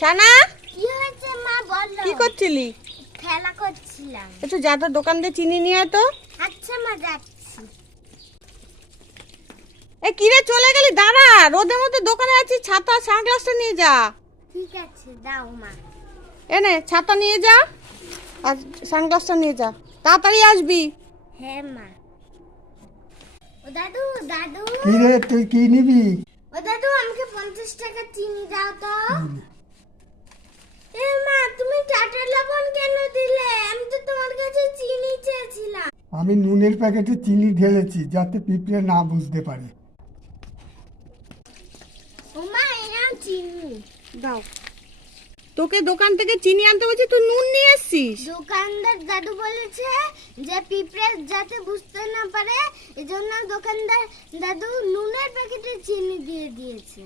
সানা, কি হয়েছে মা বলো? কি করছিলি? খেলা করছিলাম। একটু যা তো দোকান দিয়ে চিনি নিয়ে আয় তো। আচ্ছা মা যাচ্ছি। এ কিরে চলে গেলি? দাঁড়া, রোদের মধ্যে দোকানে আছিস, ছাতা সানগ্লাসটা নিয়ে যা। ঠিক আছে দাও মা। এনে ছাতা নিয়ে যা আর সানগ্লাসটা নিয়ে যা, তাড়াতাড়ি আসবি। হ্যাঁ মা। ও দাদু দাদু, কি রে, তুই কি নিবি? ও দাদু আমাকে 50 টাকা চিনি দাও তো। এ মা, তুমি টাটা লবণ কেন দিলে? আমি তো তোমার কাছে চিনি চেয়েছিলাম। আমি নুনের প্যাকেটে চিনি ঢেলেছি যাতে পিঁপড়ে না বুঝতে পারে। ও মা, এই নাও চিনি। দাও, তোকে দোকান থেকে চিনি আনতে বলছি, তুই নুন নিয়ে এসছিস। দোকানদার দাদু বলেছে যে পিঁপড়ে যাতে বুঝতে না পারে, এজন্য দোকানদার দাদু নুনের প্যাকেটে চিনি দিয়ে দিয়েছে।